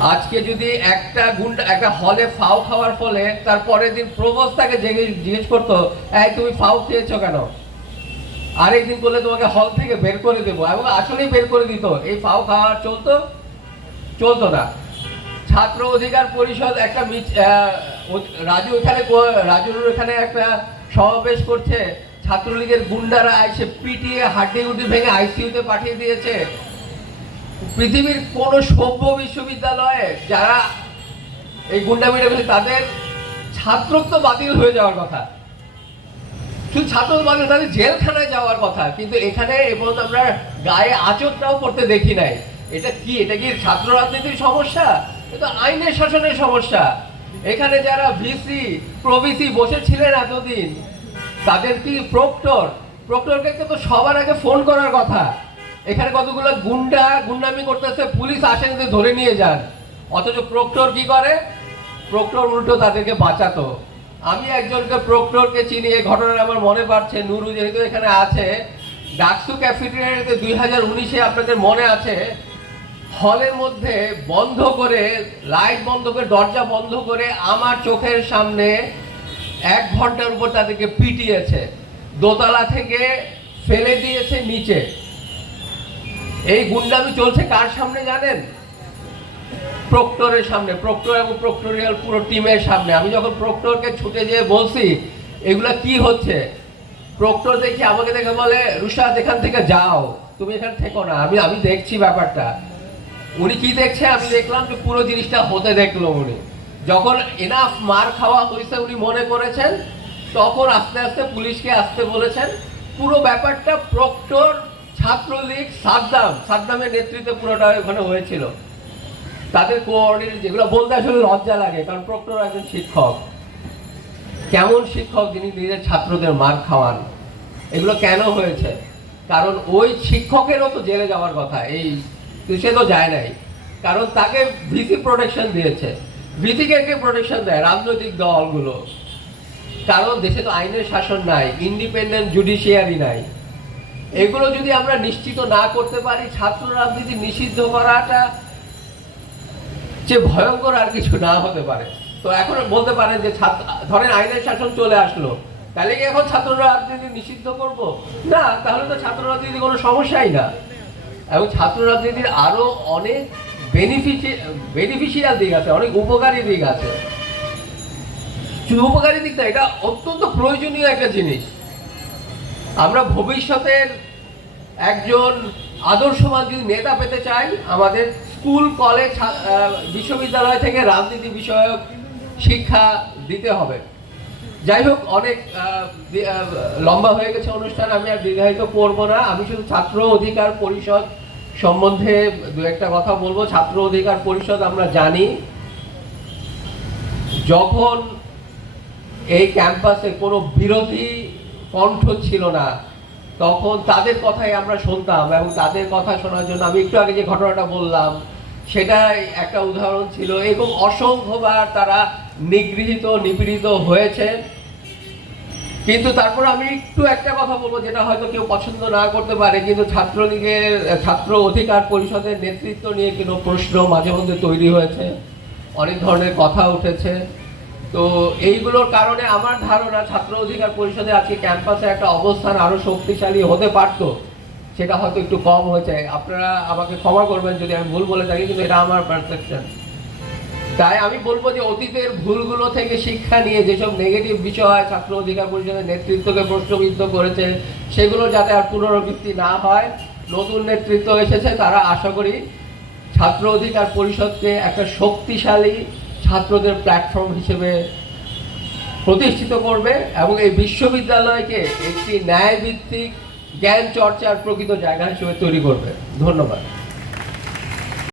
আজকে যদি একটা গুন্ডা, একটা হলে ফাও খাওয়ার ফলে তার পরের দিন প্রবোস তাকে জিজ্ঞেস করতো, এই, তুমি ফাও খেয়েছো কেন? আর একদিন করলে তোমাকে হল থেকে বের করে দেবো। এবং আসলেই বের করে দিত। এই ফাও খাওয়া চলতো? চলতো না। ছাত্র অধিকার পরিষদ একটা রাজু এখানে রাজুর এখানে একটা সমাবেশ করছে। ছাত্রলীগের গুন্ডারা এসে পিটিয়ে, হাড্ডি গুড্ডি ভেঙে আইসিইউতে পাঠিয়ে দিয়েছে। পৃথিবীর কোন সভ্য বিশ্ববিদ্যালয়ে যারা এই গুন্ডামিটা করেছে তাদের ছাত্রত্ব বাতিল হয়ে যাওয়ার কথা। শুধু ছাত্র বাতিল, তাদের জেলখানায় যাওয়ার কথা। কিন্তু এখানে এ পর্যন্ত আমরা গায়ে আচরটাও করতে দেখি নাই। এটা কি? এটা কি ছাত্র রাজনীতির সমস্যা? এটা আইনের শাসনের সমস্যা। এখানে যারা ভিসি, প্রভিসি বসেছিলেন এতদিন, তাদের কি প্রক্টর? প্রক্টরকে তো সবার আগে ফোন করার কথা। এখানে কতগুলো গুন্ডা গুন্ডামি করতেছে, পুলিশ আসেন যে ধরে নিয়ে যান। অথচ প্রক্টর কি করে? প্রক্টর উল্টো তাদেরকে বাঁচাতো। আমি একজনকে প্রক্টরকে চিনি এই ঘটনাটা আমার মনে পড়ছে। নুরু যেহেতু এখানে আছে, ডাকসু ক্যাফেটেরিয়াতে দুই হাজার উনিশে আপনাদের মনে আছে, হলের মধ্যে বন্ধ করে, লাইট বন্ধ করে, দরজা বন্ধ করে আমার চোখের সামনে এক ঘণ্টার উপর তাদেরকে পিটিয়েছে। দোতলা থেকে ফেলে দিয়েছে নিচে। এই গুন্ডামি চলছে কার সামনে জানেন? প্রক্টরের সামনে, প্রক্টর এবং প্রক্টোরিয়াল পুরো টিমের সামনে। আমি যখন প্রক্টরকে ছুটে যেয়ে বলছি, এগুলা কি হচ্ছে? প্রক্টর দেখি আমাকে দেখে বলে রুশাদ এখান থেকে যাও, তুমি এখানে থেকো না। আমি আমি দেখছি ব্যাপারটা। উনি কি দেখছে? আমি দেখলাম যে পুরো জিনিসটা হতে দেখল উনি। যখন এনাফ মার খাওয়া হয়েছে উনি মনে করেছেন, তখন আস্তে আস্তে পুলিশকে আসতে বলেছেন। পুরো ব্যাপারটা প্রক্টর ছাত্রলীগ সাদ্দাম, সাদ্দামের নেতৃত্বে পুরোটা ওখানে হয়েছিল। তাদের কোঅর্ডিনেট যেগুলো বলতে আসলে লজ্জা লাগে, কারণ প্রক্টর একজন শিক্ষক। কেমন শিক্ষক যিনি নিজের ছাত্রদের মার খাওয়ান? এগুলো কেন হয়েছে? কারণ ওই শিক্ষকেরও তো জেলে যাওয়ার কথা, এই সে তো যায় নাই। কারণ তাকে ভিসি প্রোটেকশন দিয়েছে। ভিসিকে কে প্রোটেকশন দেয়? রাজনৈতিক দলগুলো। কারণ দেশে তো আইনের শাসন নাই ইন্ডিপেন্ডেন্ট জুডিশিয়ারি নাই। এগুলো যদি আমরা নিশ্চিত না করতে পারি ছাত্র রাজনীতি নিষিদ্ধ করাটা যে ভয়ঙ্কর আর কিছু না হতে পারে। তো এখন বলতে পারেন যে ছাত্র, ধরেন আইনের শাসন চলে আসলো, তাহলে কি এখন ছাত্র রাজনীতি নিষিদ্ধ করব? না, তাহলে তো ছাত্র রাজনীতি কোনো সমস্যাই না। এবং ছাত্র রাজনীতির আরও অনেক বেনিফিশি বেনিফিশিয়াল দিক আছে, অনেক উপকারী দিক আছে। শুধু উপকারী দিক না, এটা অত্যন্ত প্রয়োজনীয় একটা জিনিস। আমরা ভবিষ্যতের একজন আদর্শবান যদি নেতা পেতে চাই আমাদের স্কুল, কলেজ বিশ্ববিদ্যালয় থেকে রাজনীতি বিষয়ক শিক্ষা দিতে হবে। যাই হোক, অনেক লম্বা হয়ে গেছে অনুষ্ঠান, আমি আর দীর্ঘায়িত করব না। আমি শুধু ছাত্র অধিকার পরিষদ সম্বন্ধে দু একটা কথা বলব। ছাত্র অধিকার পরিষদ আমরা জানি, যখন এই ক্যাম্পাসে কোনো বিরোধী কণ্ঠ ছিল না। তখন তাদের কথাই আমরা শুনতাম এবং তাদের কথা শোনার জন্য আমি একটু আগে যে ঘটনাটা বললাম, সেটাই একটা উদাহরণ ছিল এবং অসংখ্যবার তারা নিগৃহীত, নিপীড়িত হয়েছে কিন্তু তারপর আমি একটু একটা কথা বলব যেটা হয়তো কেউ পছন্দ না করতে পারে, কিন্তু ছাত্রলীগের, ছাত্র অধিকার পরিষদের নেতৃত্ব নিয়ে কোনো প্রশ্ন মাঝে মধ্যে তৈরি হয়েছে। অনেক ধরনের কথা উঠেছে। তো এইগুলোর কারণে আমার ধারণা ছাত্র অধিকার পরিষদে আজকে ক্যাম্পাসে একটা অবস্থান আরও শক্তিশালী হতে পারতো, সেটা হয়তো একটু কম হয়েছে। আপনারা আমাকে ক্ষমা করবেন যদি আমি ভুল বলে থাকি, কিন্তু এটা আমার পারসেপশন তাই আমি বলব যে অতীতের ভুলগুলো থেকে শিক্ষা নিয়ে যেসব নেগেটিভ বিষয় ছাত্র অধিকার পরিষদের নেতৃত্বকে প্রশ্নবিদ্ধ করেছে, সেগুলো যাতে আর পুনরাবৃত্তি না হয়, নতুন নেতৃত্ব এসেছে, তারা আশা করি ছাত্র অধিকার পরিষদকে একটা শক্তিশালী ছাত্রদের প্ল্যাটফর্ম হিসেবে প্রতিষ্ঠিত করবে এবং এই বিশ্ববিদ্যালয়কে একটি ন্যায়ভিত্তিক জ্ঞান চর্চার প্রকৃত জায়গা হিসেবে তৈরি করবে। ধন্যবাদ।